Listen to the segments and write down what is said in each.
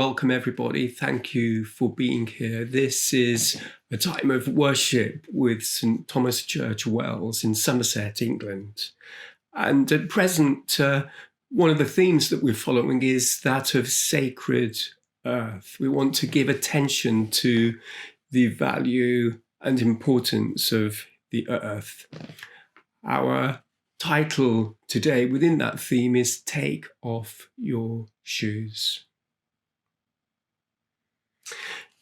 welcome everybody. Thank you for being here. This is a time of worship with St Thomas Church, Wells in Somerset, England. And at present, one of the themes that we're following is that of sacred earth. We want to give attention to the value and importance of the earth. Our title today within that theme is Take Off Your Shoes.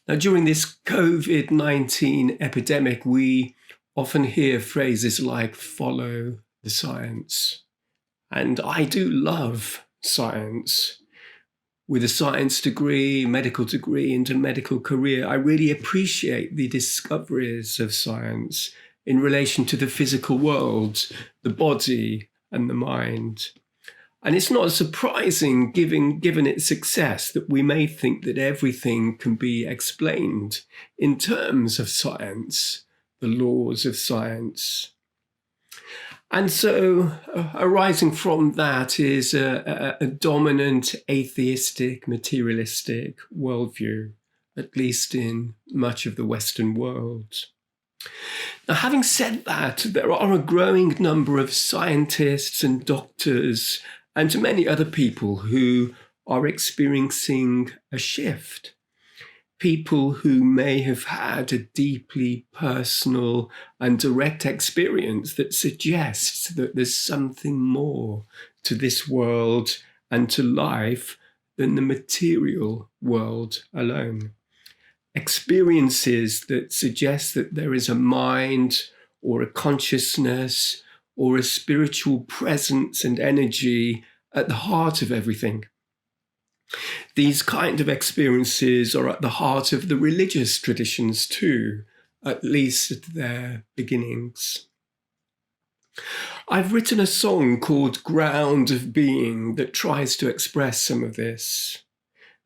Now, during this COVID-19 epidemic, we often hear phrases like follow the science. And I do love science. With a science degree, medical degree, and a medical career, I really appreciate the discoveries of science in relation to the physical world, the body and the mind. And it's not surprising, given its success, that we may think that everything can be explained in terms of science, the laws of science. And so arising from that is a dominant atheistic, materialistic worldview, at least in much of the Western world. Now, having said that, there are a growing number of scientists and doctors and many other people who are experiencing a shift. People who may have had a deeply personal and direct experience that suggests that there's something more to this world and to life than the material world alone. Experiences that suggest that there is a mind or a consciousness or a spiritual presence and energy at the heart of everything. These kind of experiences are at the heart of the religious traditions too, at least at their beginnings. I've written a song called Ground of Being that tries to express some of this.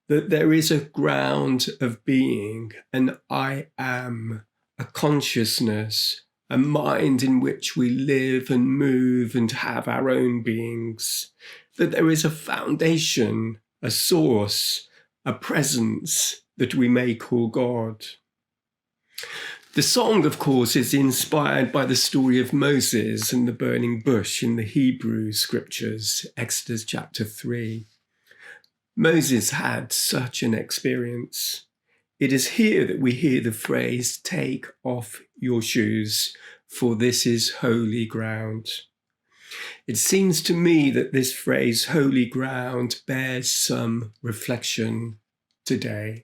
That there is a ground of being, an I am, a consciousness, a mind in which we live and move and have our own beings. That there is a foundation, a source, a presence that we may call God. The song, of course, is inspired by the story of Moses and the burning bush in the Hebrew scriptures, Exodus chapter 3. Moses had such an experience. It is here that we hear the phrase, take off your shoes, for this is holy ground. It seems to me that this phrase, holy ground, bears some reflection today.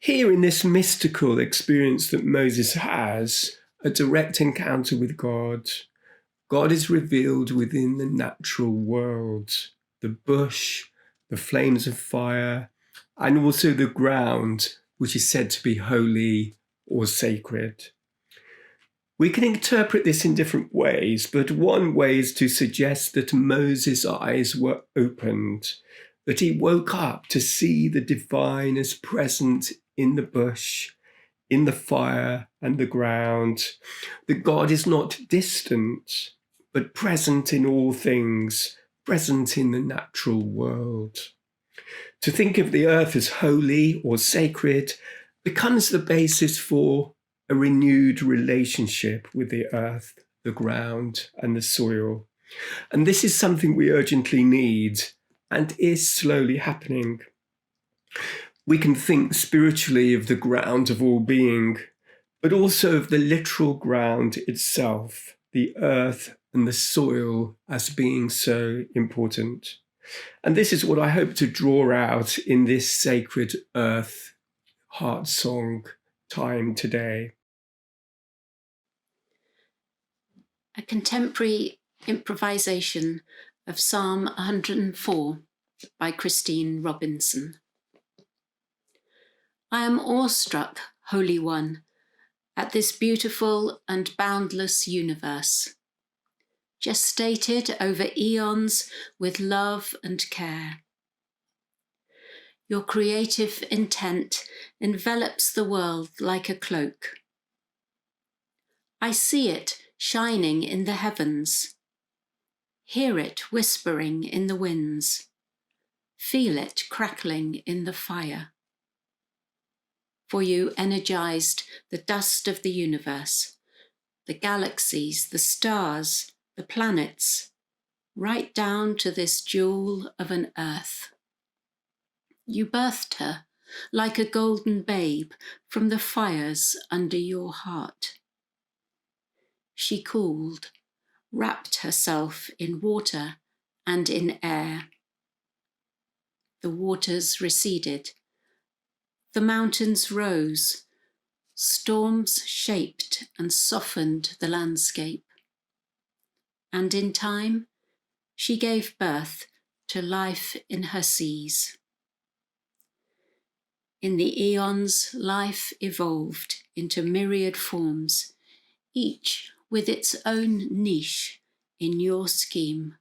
Here in this mystical experience that Moses has, a direct encounter with God, God is revealed within the natural world, the bush, the flames of fire, and also the ground, which is said to be holy or sacred. We can interpret this in different ways, but one way is to suggest that Moses' eyes were opened, that he woke up to see the divine as present in the bush, in the fire and the ground, that God is not distant, but present in all things, present in the natural world. To think of the earth as holy or sacred becomes the basis for a renewed relationship with the earth, the ground, and the soil. And this is something we urgently need and is slowly happening. We can think spiritually of the ground of all being, but also of the literal ground itself, the earth and the soil as being so important. And this is what I hope to draw out in this sacred earth heart song time today. A contemporary improvisation of Psalm 104 by Christine Robinson. I am awestruck, Holy One, at this beautiful and boundless universe, gestated over eons with love and care. Your creative intent envelops the world like a cloak. I see it shining in the heavens, hear it whispering in the winds, Feel it crackling in the fire. For you energized the dust of the universe, the galaxies, the stars, the planets, right down to this jewel of an earth. You birthed her like a golden babe from the fires under your heart. She cooled, wrapped herself in water and in air. The waters receded, the mountains rose, storms shaped and softened the landscape. And in time, she gave birth to life in her seas. In the eons, life evolved into myriad forms, each with its own niche in your scheme.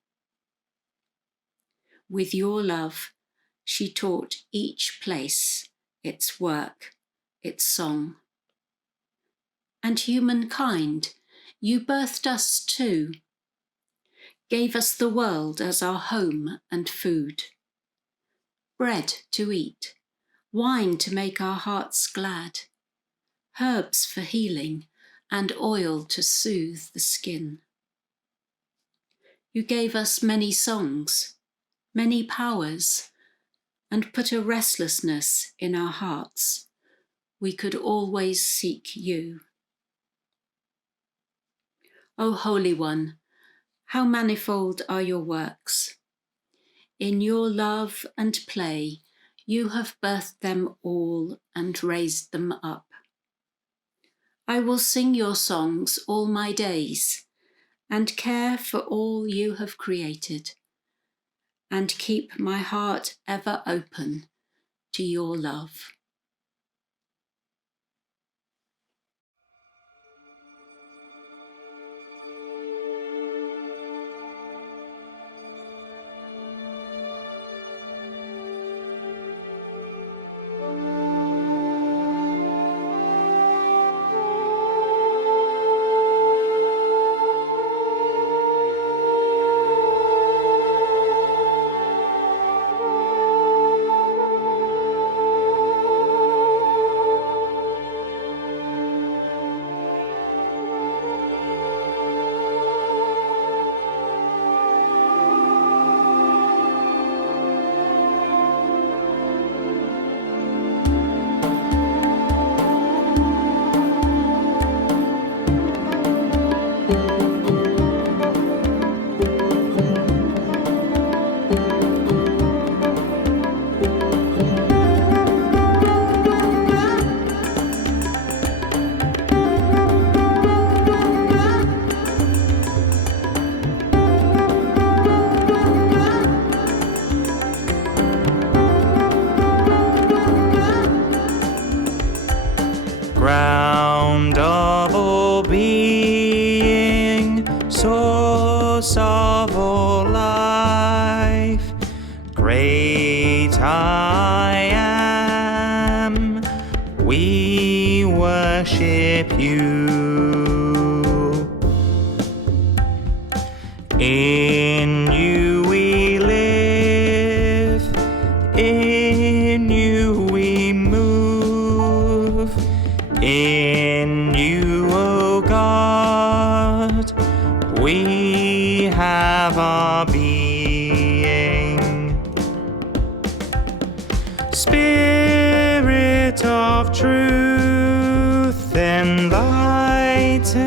With your love, she taught each place its work, its song. And humankind, you birthed us too, gave us the world as our home and food, bread to eat, wine to make our hearts glad, herbs for healing, and oil to soothe the skin. You gave us many songs, many powers, and put a restlessness in our hearts. We could always seek you. O Holy One, how manifold are your works. In your love and play, you have birthed them all and raised them up. I will sing your songs all my days and care for all you have created, and keep my heart ever open to your love. Ground of all being, source of all life, great I am, we worship you. In you we live, in you we move, in you, O God, we have our being. Spirit of truth, enlighten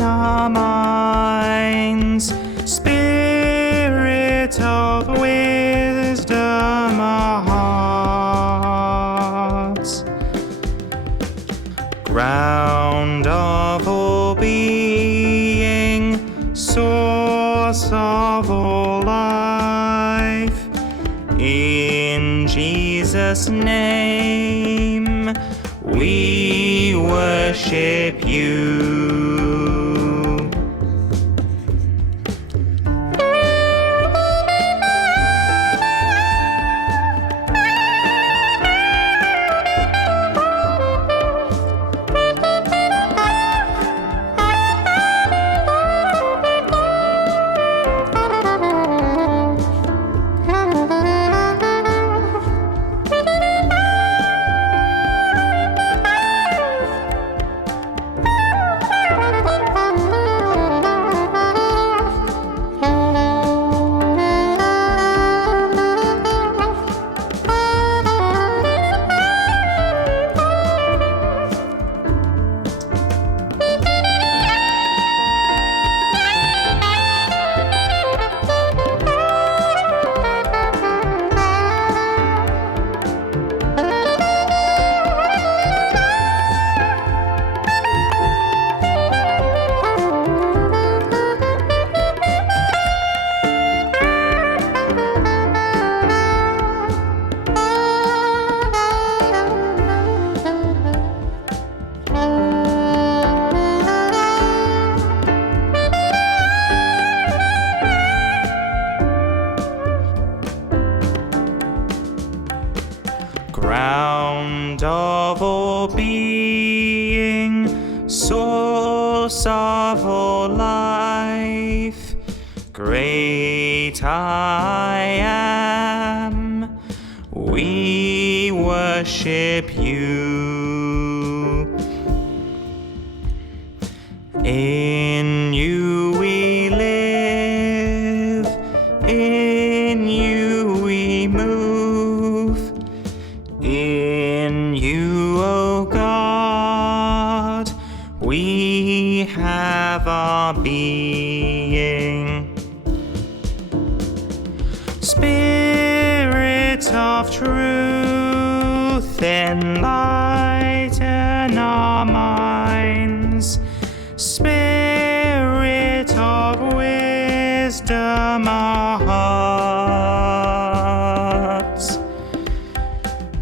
our minds. Spirit of wisdom, our hearts. Ground of all being, source of all life, in Jesus' name we worship you. all being, source of all life, great I am, we worship you. In you we live, in you we move, in you, O God, we have our being. Spirit of truth, enlighten our minds. Spirit of wisdom, our hearts.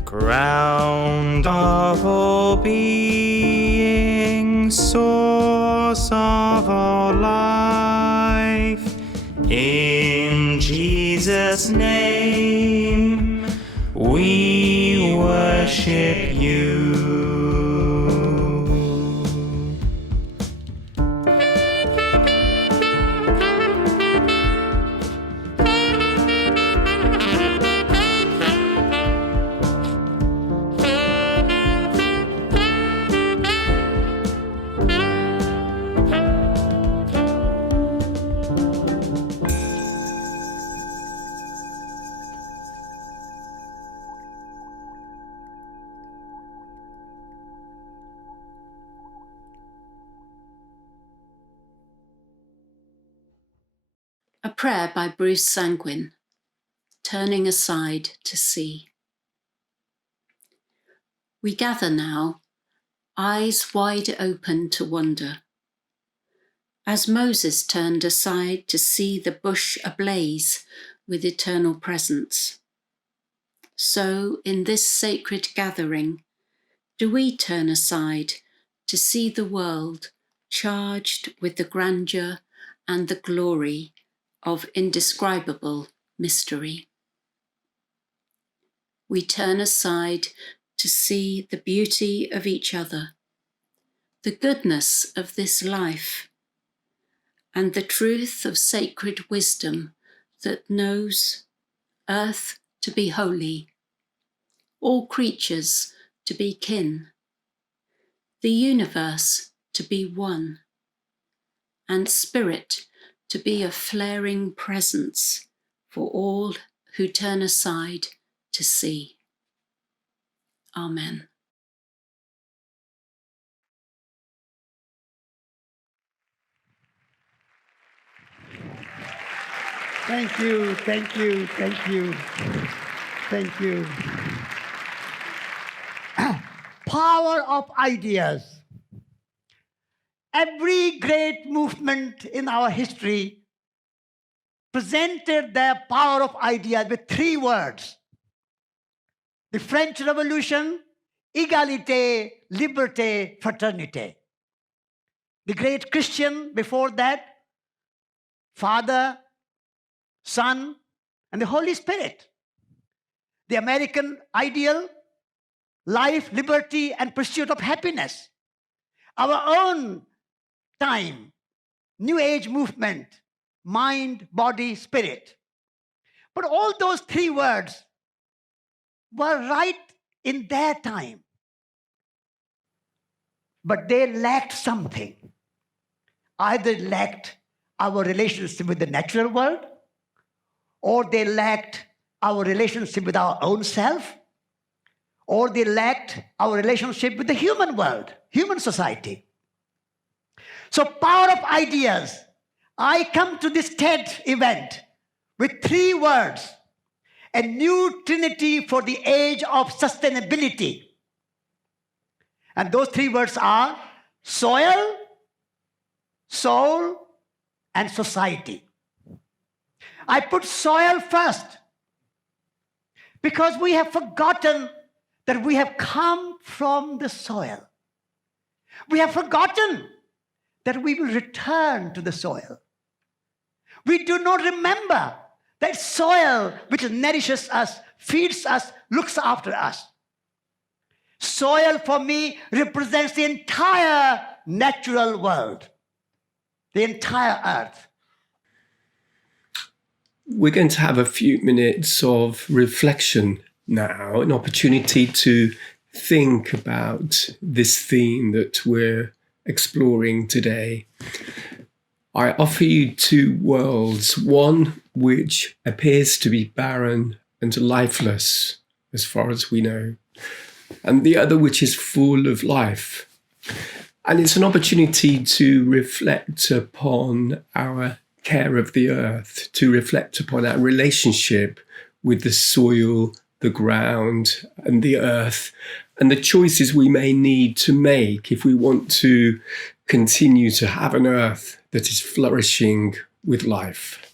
Ground of all being, source of all life, in Jesus' name we worship you. A prayer by Bruce Sanguin, Turning Aside to See. We gather now, eyes wide open to wonder. As Moses turned aside to see the bush ablaze with eternal presence, so in this sacred gathering, do we turn aside to see the world charged with the grandeur and the glory of indescribable mystery. We turn aside to see the beauty of each other, the goodness of this life, and the truth of sacred wisdom that knows earth to be holy, all creatures to be kin, the universe to be one, and spirit to be a flaring presence for all who turn aside to see. Amen. Thank you, thank you, thank you, thank you. Power of ideas. Every great movement in our history presented their power of ideas with 3 words. The French Revolution, égalité, liberté, fraternité. The great Christian before that, Father, Son, and the Holy Spirit. The American ideal, life, liberty, and pursuit of happiness. Our own time, New Age movement, mind, body, spirit. But all those 3 words were right in their time. But they lacked something. Either lacked our relationship with the natural world, or they lacked our relationship with our own self, or they lacked our relationship with the human world, human society. So power of ideas. I come to this TED event with 3 words. A new trinity for the age of sustainability. And those 3 words are soil, soul, and society. I put soil first because we have forgotten that we have come from the soil. We have forgotten that we will return to the soil. We do not remember that soil which nourishes us, feeds us, looks after us. soil for me represents the entire natural world, the entire earth. We're going to have a few minutes of reflection now, an opportunity to think about this theme that we're exploring today. I offer you two worlds, one which appears to be barren and lifeless, as far as we know, and the other which is full of life. And it's an opportunity to reflect upon our care of the earth, to reflect upon our relationship with the soil, the ground, and the earth, and the choices we may need to make if we want to continue to have an earth that is flourishing with life.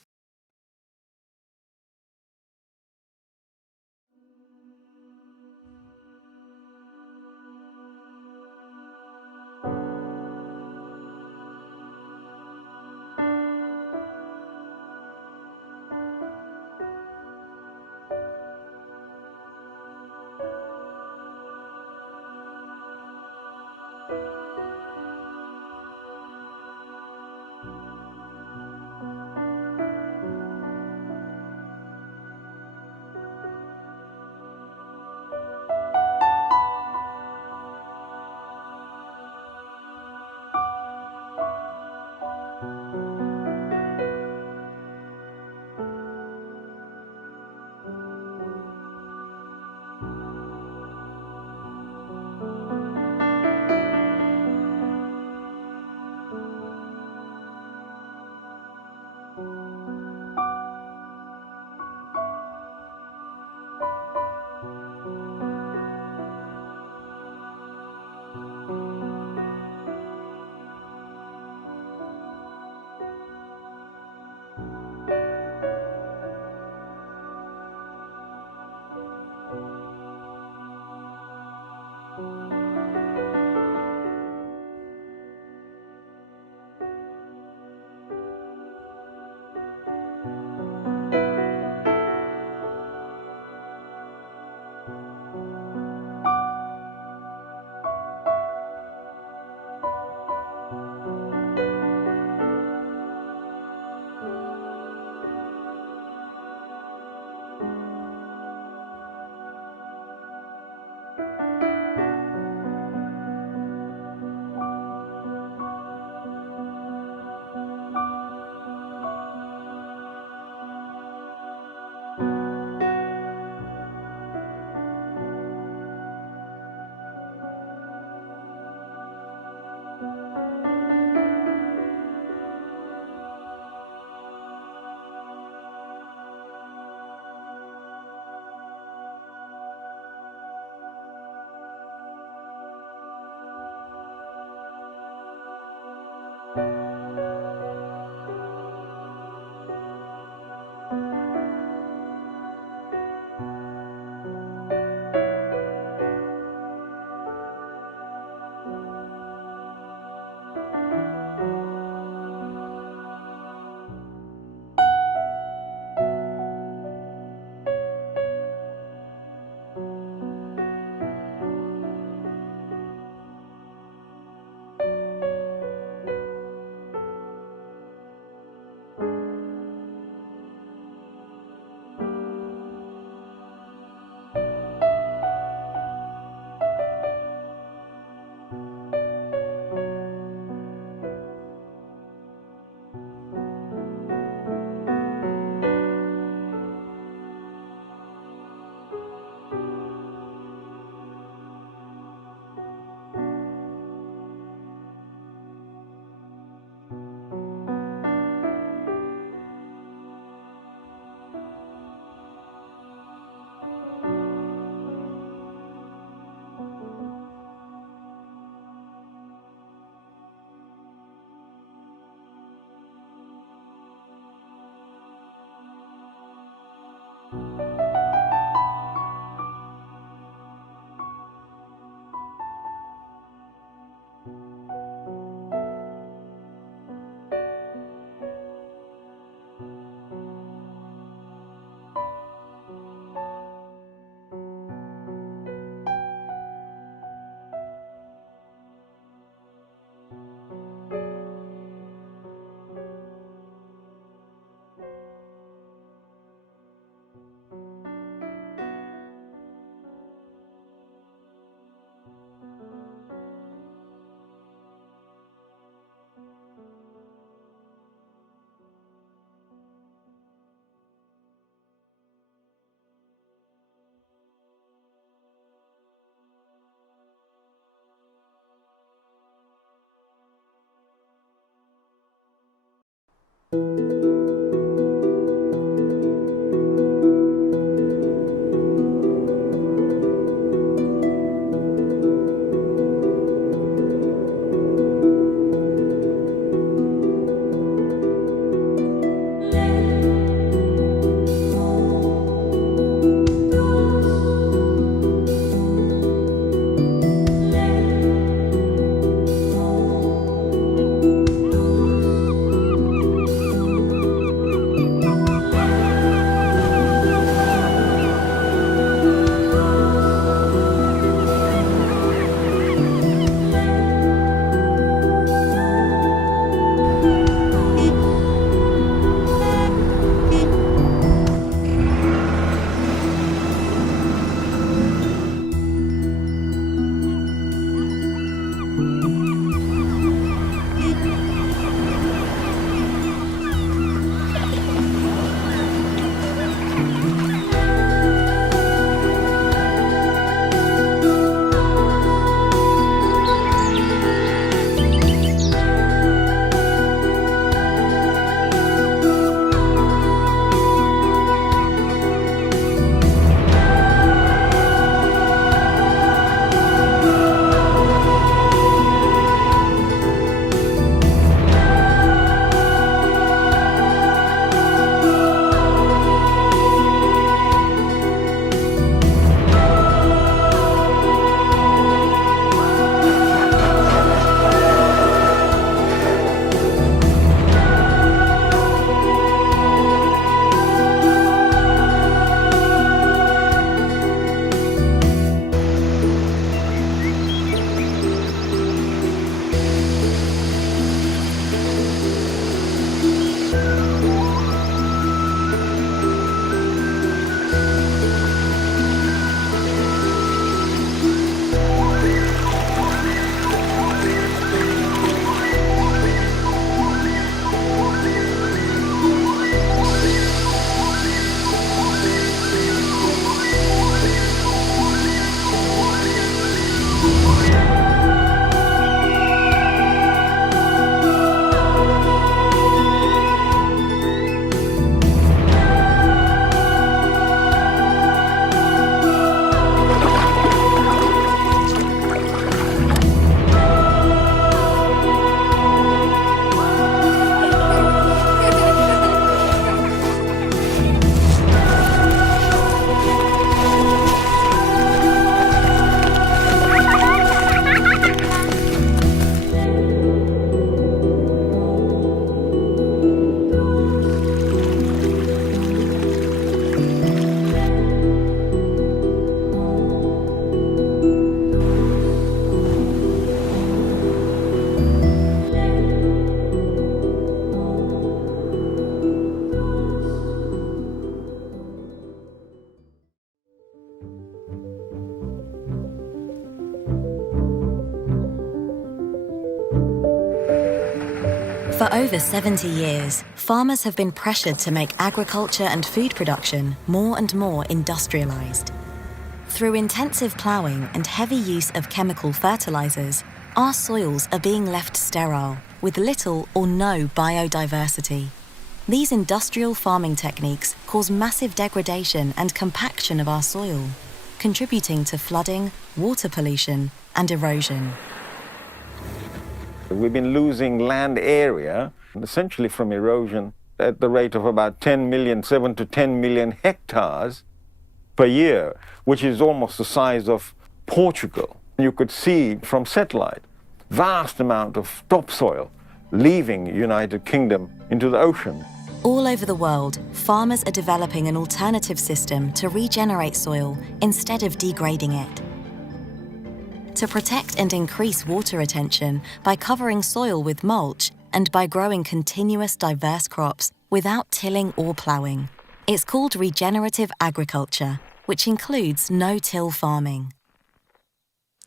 For over 70 years, farmers have been pressured to make agriculture and food production more and more industrialized. Through intensive ploughing and heavy use of chemical fertilizers, our soils are being left sterile, with little or no biodiversity. These industrial farming techniques cause massive degradation and compaction of our soil, contributing to flooding, water pollution, and erosion. We've been losing land area, essentially from erosion, at the rate of about 7 to 10 million hectares per year, which is almost the size of Portugal. You could see from satellite vast amount of topsoil leaving the United Kingdom into the ocean. All over the world, farmers are developing an alternative system to regenerate soil instead of degrading it. To protect and increase water retention by covering soil with mulch and by growing continuous diverse crops without tilling or ploughing. It's called regenerative agriculture, which includes no-till farming.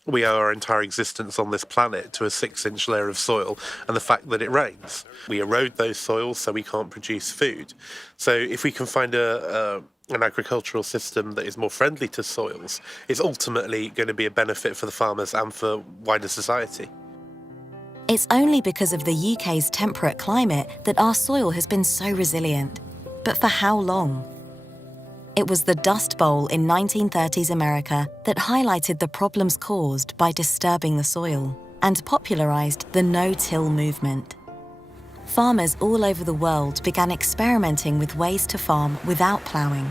We owe our entire existence on this planet to a 6-inch layer of soil and the fact that it rains. We erode those soils so we can't produce food. So if we can find an agricultural system that is more friendly to soils, it's ultimately going to be a benefit for the farmers and for wider society. It's only because of the UK's temperate climate that our soil has been so resilient. But for how long? It was the Dust Bowl in 1930s America that highlighted the problems caused by disturbing the soil and popularised the no-till movement. Farmers all over the world began experimenting with ways to farm without ploughing,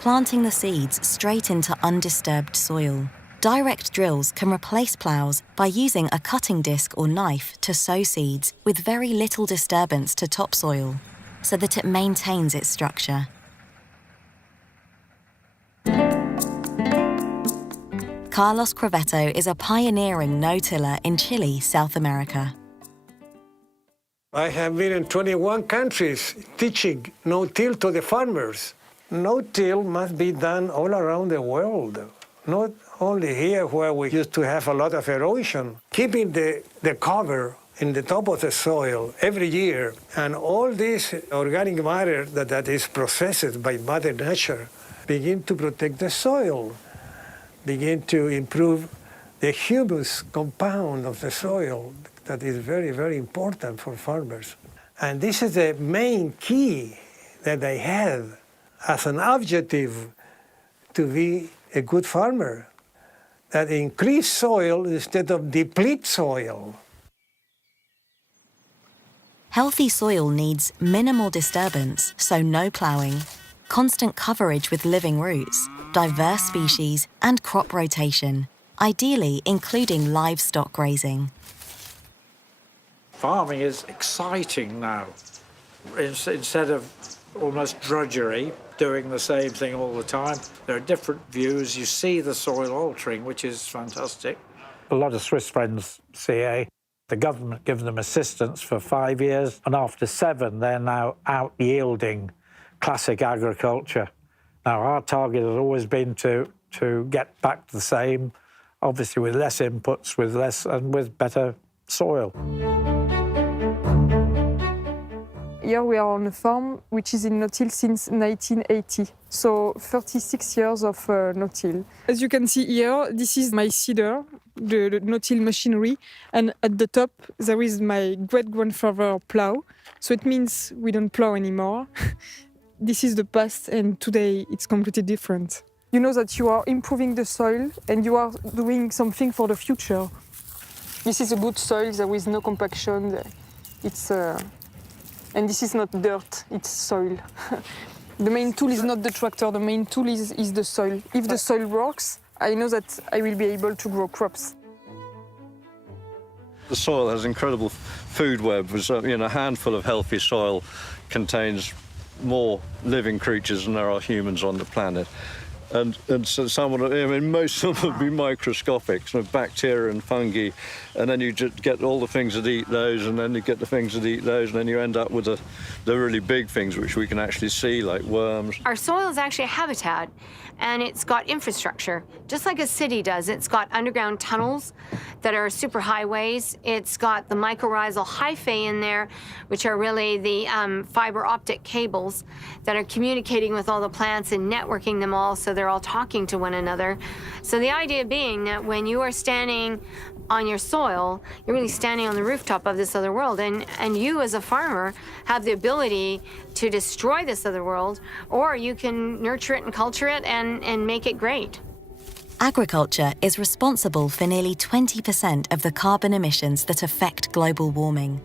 planting the seeds straight into undisturbed soil. Direct drills can replace ploughs by using a cutting disc or knife to sow seeds with very little disturbance to topsoil, so that it maintains its structure. Carlos Crovetto is a pioneering no-tiller in Chile, South America. I have been in 21 countries teaching no-till to the farmers. No-till must be done all around the world, not only here where we used to have a lot of erosion. Keeping the cover in the top of the soil every year, and all this organic matter that is processed by Mother Nature begin to protect the soil, begin to improve the humus compound of the soil that is very, very important for farmers. And this is the main key that they have as an objective to be a good farmer, that increase soil instead of deplete soil. Healthy soil needs minimal disturbance, so no ploughing, constant coverage with living roots, diverse species, and crop rotation, ideally including livestock grazing. Farming is exciting now. Instead of almost drudgery, doing the same thing all the time, there are different views. You see the soil altering, which is fantastic. A lot of Swiss friends, CA, the government gives them assistance for 5 years, and after 7, they're now out-yielding classic agriculture. Now, our target has always been to get back to the same, obviously with less inputs, with less and with better soil. Here we are on a farm which is in no-till since 1980, so 36 years of no-till. As you can see here, this is my seeder, the no-till machinery, and at the top there is my great-grandfather plough, so it means we don't plough anymore. This is the past, and today it's completely different. You know that you are improving the soil and you are doing something for the future. This is a good soil, there is no compaction, and this is not dirt, it's soil. The main tool is not the tractor, the main tool is the soil. If the soil works, I know that I will be able to grow crops. The soil has incredible food web. A handful of healthy soil contains more living creatures than there are humans on the planet. And so most of them would be microscopic, sort of bacteria and fungi, and then you just get all the things that eat those, and then you get the things that eat those, and then you end up with the really big things which we can actually see, like worms. Our soil is actually a habitat, and it's got infrastructure, just like a city does. It's got underground tunnels that are superhighways. It's got the mycorrhizal hyphae in there, which are really the fiber optic cables that are communicating with all the plants and networking them all so they're all talking to one another. So the idea being that when you are standing on your soil, you're really standing on the rooftop of this other world, and you as a farmer have the ability to destroy this other world, or you can nurture it and culture it and make it great. Agriculture is responsible for nearly 20% of the carbon emissions that affect global warming.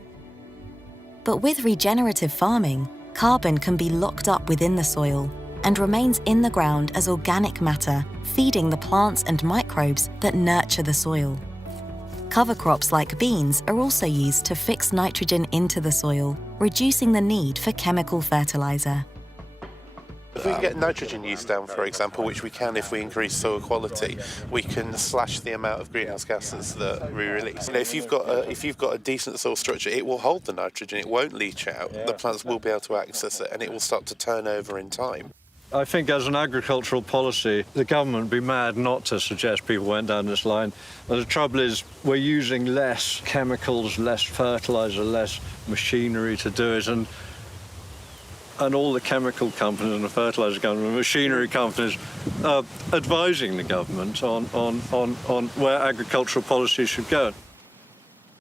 But with regenerative farming, carbon can be locked up within the soil and remains in the ground as organic matter, feeding the plants and microbes that nurture the soil. Cover crops like beans are also used to fix nitrogen into the soil, reducing the need for chemical fertilizer. If we get nitrogen use down, for example, which we can if we increase soil quality, we can slash the amount of greenhouse gases that we release. If you've got a decent soil structure, it will hold the nitrogen, it won't leach out, the plants will be able to access it, and it will start to turn over in time. I think as an agricultural policy, the government would be mad not to suggest people went down this line. And the trouble is we're using less chemicals, less fertilizer, less machinery to do it. And all the chemical companies and the fertilizer companies and the machinery companies are advising the government on where agricultural policy should go.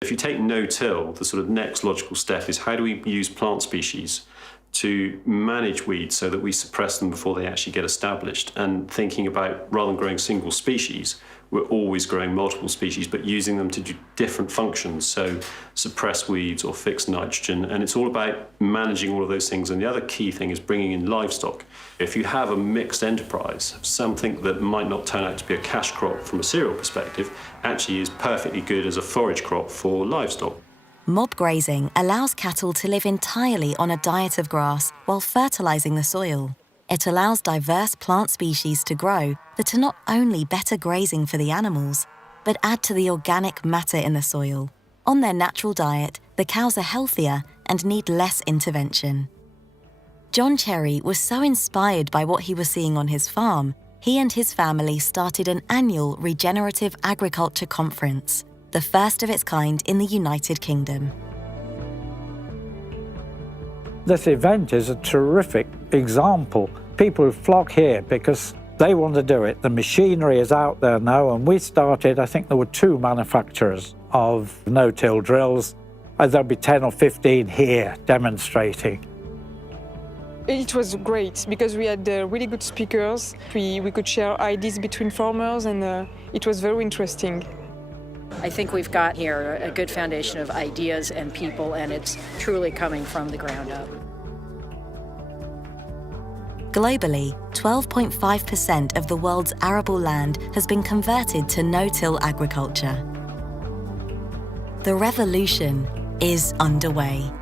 If you take no-till, the sort of next logical step is how do we use plant species to manage weeds so that we suppress them before they actually get established, and thinking about, rather than growing single species, we're always growing multiple species, but using them to do different functions, so suppress weeds or fix nitrogen. And it's all about managing all of those things. And the other key thing is bringing in livestock. If you have a mixed enterprise, something that might not turn out to be a cash crop from a cereal perspective actually is perfectly good as a forage crop for livestock. Mob grazing allows cattle to live entirely on a diet of grass while fertilizing the soil. It allows diverse plant species to grow that are not only better grazing for the animals, but add to the organic matter in the soil. On their natural diet, the cows are healthier and need less intervention. John Cherry was so inspired by what he was seeing on his farm, he and his family started an annual regenerative agriculture conference, the first of its kind in the United Kingdom. This event is a terrific example. People flock here because they want to do it. The machinery is out there now, and we started, I think there were 2 manufacturers of no-till drills, and there'll be 10 or 15 here demonstrating. It was great because we had really good speakers. We could share ideas between farmers, and it was very interesting. I think we've got here a good foundation of ideas and people, and it's truly coming from the ground up. Globally, 12.5% of the world's arable land has been converted to no-till agriculture. The revolution is underway.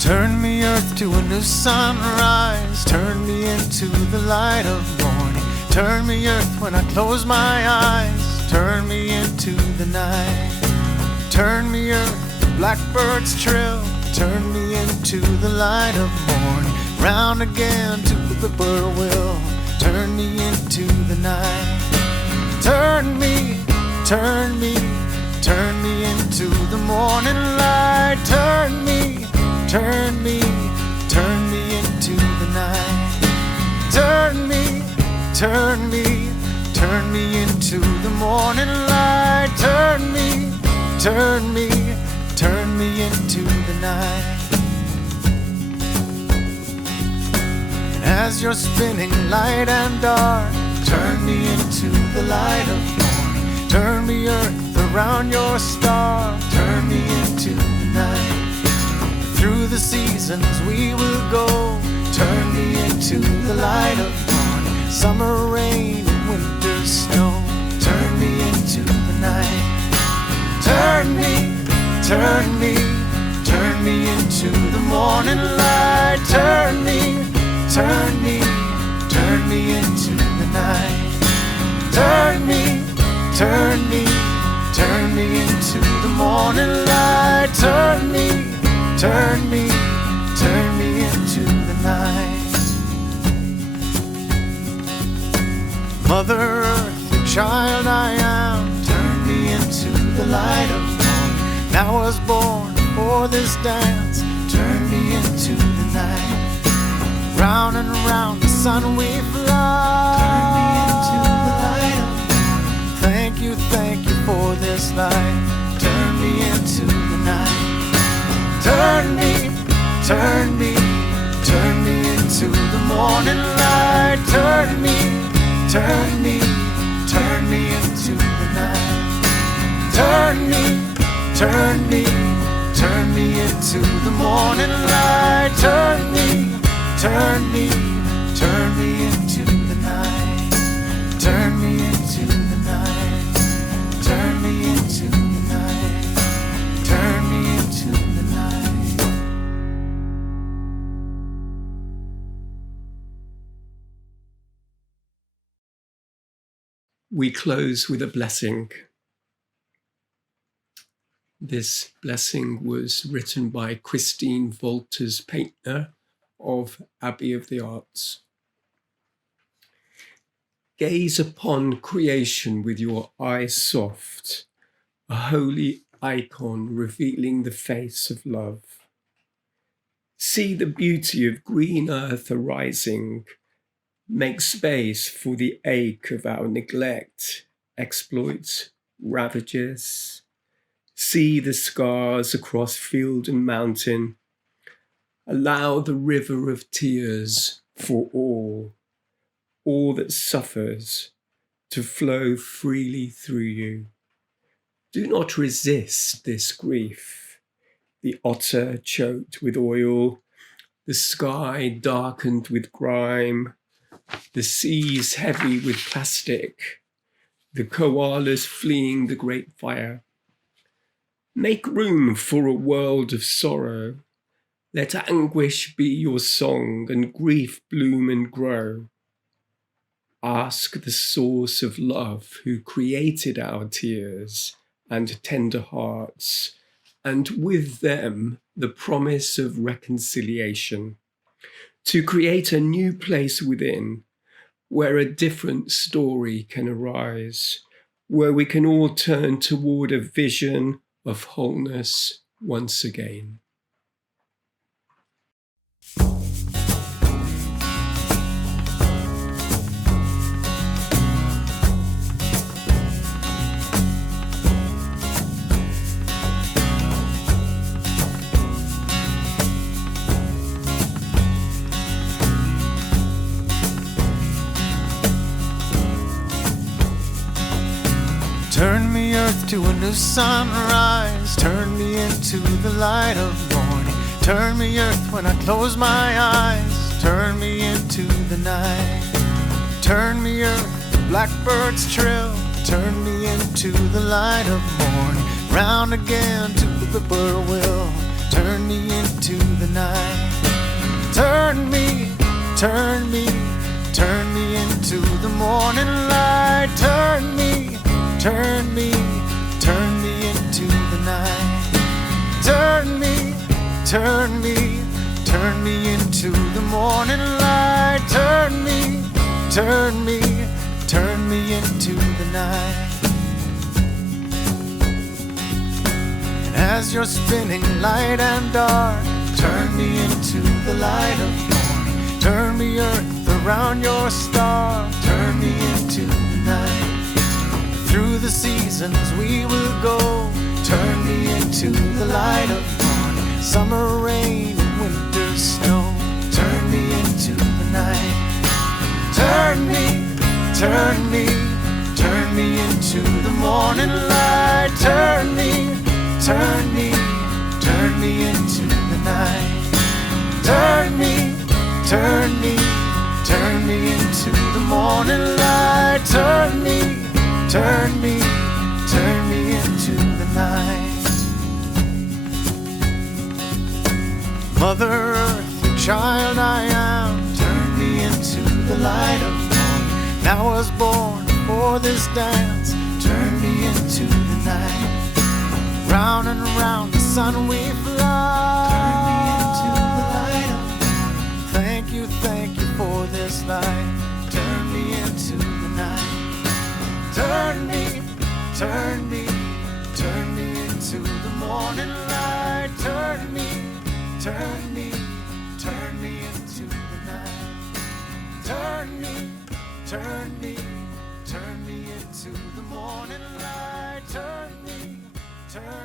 Turn me, earth, to a new sunrise. Turn me into the light of morning. Turn me, earth, when I close my eyes. Turn me into the night. Turn me, earth, the blackbirds trill. Turn me into the light of morning. Round again to the whippoorwill. Turn me into the night. Turn me, turn me, turn me into the morning light. Turn me, turn me, turn me into the night. Turn me, turn me, turn me into the morning light. Turn me, turn me, turn me into the night. And as you're spinning light and dark, turn me into the light of morning. Turn me, earth, around your star. Turn me into the night. Through the seasons we will go. Turn me into the light of morning. Summer rain and winter snow. Turn me into the night. Turn me, turn me, turn me into the morning light. Turn me, turn me, turn me into the night. Turn me, turn me, turn me into the morning light. Turn me, turn me, turn me into the night. Mother Earth, the child I am, turn me into the light of morning. Now I was born for this dance. Turn me into the night. Round and round the sun we fly. Turn me into the light of morning. Thank you for this light. Turn me into the night. Turn me, turn me, turn me into the morning light. Turn me, turn me, turn me into the night. Turn me, turn me, turn me into the morning light. Turn me, turn me, turn me into the night. Turn me into the night. Turn me into the night. Turn me into the night. We close with a blessing. This blessing was written by Christine Wolters Paintner of Abbey of the Arts. Gaze upon creation with your eyes soft, a holy icon revealing the face of love. See the beauty of green earth arising. Make space for the ache of our neglect, exploits, ravages. See the scars across field and mountain. Allow the river of tears for all that suffers, to flow freely through you. Do not resist this grief. The otter choked with oil, the sky darkened with grime, the seas heavy with plastic, the koalas fleeing the great fire. Make room for a world of sorrow. Let anguish be your song and grief bloom and grow. Ask the source of love who created our tears and tender hearts, and with them the promise of reconciliation, to create a new place within, where a different story can arise, where we can all turn toward a vision of wholeness once again. Turn me, earth, to a new sunrise. Turn me into the light of morning. Turn me, earth, when I close my eyes. Turn me into the night. Turn me, earth, blackbirds trill. Turn me into the light of morning. Round again to the whippoorwill. Turn me into the night. Turn me, turn me, turn me into the morning light. Turn me, turn me, turn me into the night. Turn me, turn me, turn me into the morning light. Turn me, turn me, turn me into the night. And as you're spinning light and dark, turn me into the light of morning. Turn me, earth, around your star. Turn me into the night. Through the seasons we will go. Turn me into the light of morning. Summer rain and winter snow. Turn me into the night. Turn me, turn me, turn me into the morning light. Turn me, turn me, turn me into the night. Turn me, turn me, turn me into the morning light. Turn me, turn me, turn me into the night. Mother Earth, the child I am, turn me into the light of morning. Now I was born for this dance, turn me into the night. Round and round the sun we fly. Turn me into the light of morning. Thank you for this life. Turn me into the night. Turn me, turn me, turn me into the morning light. Turn me, turn me, turn me into the night. Turn me, turn me, turn me into the morning light. Turn me, turn